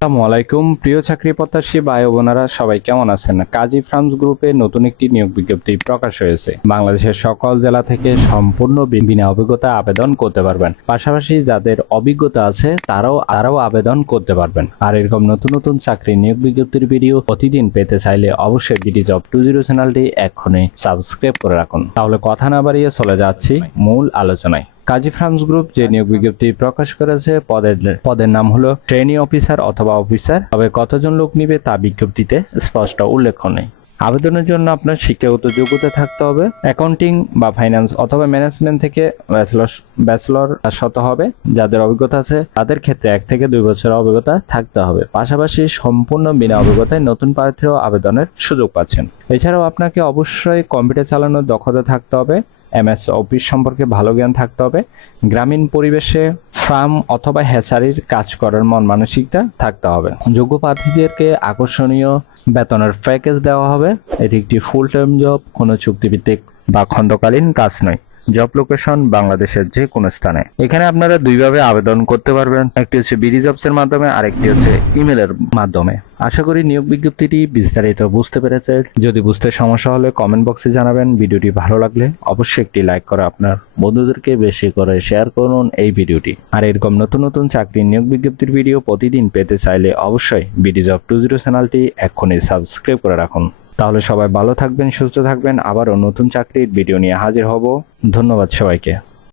আসসালামু আলাইকুম। প্রিয় চাকরি প্রত্যাশী ভাই বোনেরা, সবাই কেমন আছেন? কাজী ফার্মস গ্রুপে নতুন একটি নিয়োগ বিজ্ঞপ্তি প্রকাশ হয়েছে। বাংলাদেশের সকল জেলা থেকে সম্পূর্ণ বিনা অভিজ্ঞতা আবেদন করতে পারবেন। পাশাপাশি যাদের অভিজ্ঞতা আছে, তারাও তারাও আবেদন করতে পারবেন। আর এরকম নতুন নতুন চাকরি নিয়োগ বিজ্ঞপ্তির ভিডিও প্রতিদিন পেতে চাইলে অবশ্যই বিডি জব টু জিরো চ্যানেলটি এক্ষুনি সাবস্ক্রাইব করে রাখুন। তাহলে কথা না বাড়িয়ে চলে যাচ্ছি মূল আলোচনায়। কাজী ফার্মস গ্রুপ, যে নিয়োগ বিজ্ঞপ্তি প্রকাশ করেছে, পদের পদের নাম হলো ট্রেনি অফিসার অথবা অফিসার। তবে কতজন লোক নিবে তা বিজ্ঞপ্তিতে স্পষ্ট উল্লেখ নেই। আবেদনের জন্য আপনার শিক্ষাগত যোগ্যতা থাকতে হবে। অ্যাকাউন্টিং বা ফাইন্যান্স অথবা ম্যানেজমেন্ট থেকে ব্যাচেলর ব্যাচেলর শত হবে। যাদের অভিজ্ঞতা আছে, তাদের ক্ষেত্রে এক থেকে দুই বছরের অভিজ্ঞতা থাকতে হবে। পাশাপাশি সম্পূর্ণ বিনা অভিজ্ঞতায় নতুন প্রার্থীরাও আবেদনের সুযোগ পাচ্ছেন। এছাড়াও আপনাকে অবশ্যই কম্পিউটার চালানোর দক্ষতা থাকতে হবে। এমএস অফিস সম্পর্কে ভালো জ্ঞান থাকতে হবে। গ্রামীণ পরিবেশে ফার্ম অথবা হ্যাচারির কাজ করার মন মানসিকতা থাকতে হবে। যোগ্য প্রার্থীদেরকে আকর্ষণীয় বেতনের প্যাকেজ দেওয়া হবে। এটি একটি ফুল টাইম জব কোনো চুক্তিভিত্তিক বা খণ্ডকালীন কাজ নয়। জব লোকেশন বাংলাদেশের যে কোনো স্থানে। এখানে আপনারা দুইভাবে আবেদন করতে পারবেন। একটি হচ্ছে বিডি জবস এর মাধ্যমে, আরেকটি হচ্ছে ইমেলের মাধ্যমে। আশা করি নিয়োগ বিজ্ঞপ্তিটি বিস্তারিত বুঝতে পেরেছে। যদি বুঝতে সমস্যা হলে কমেন্ট বক্সে জানাবেন। ভিডিওটি ভালো লাগলে অবশ্যই একটি লাইক করে আপনার বন্ধুদেরকে বেশি করে শেয়ার করুন এই ভিডিওটি। আর এরকম নতুন নতুন চাকরি নিয়োগ বিজ্ঞপ্তির ভিডিও প্রতিদিন পেতে চাইলে অবশ্যই বিডি জব টু জিরো চ্যানেলটি এক্ষুনি সাবস্ক্রাইব করে রাখুন। তাহলে সবাই ভালো থাকবেন, সুস্থ থাকবেন, আবারও নতুন চাকরির ভিডিও নিয়ে হাজির হব। ধন্যবাদ সবাইকে।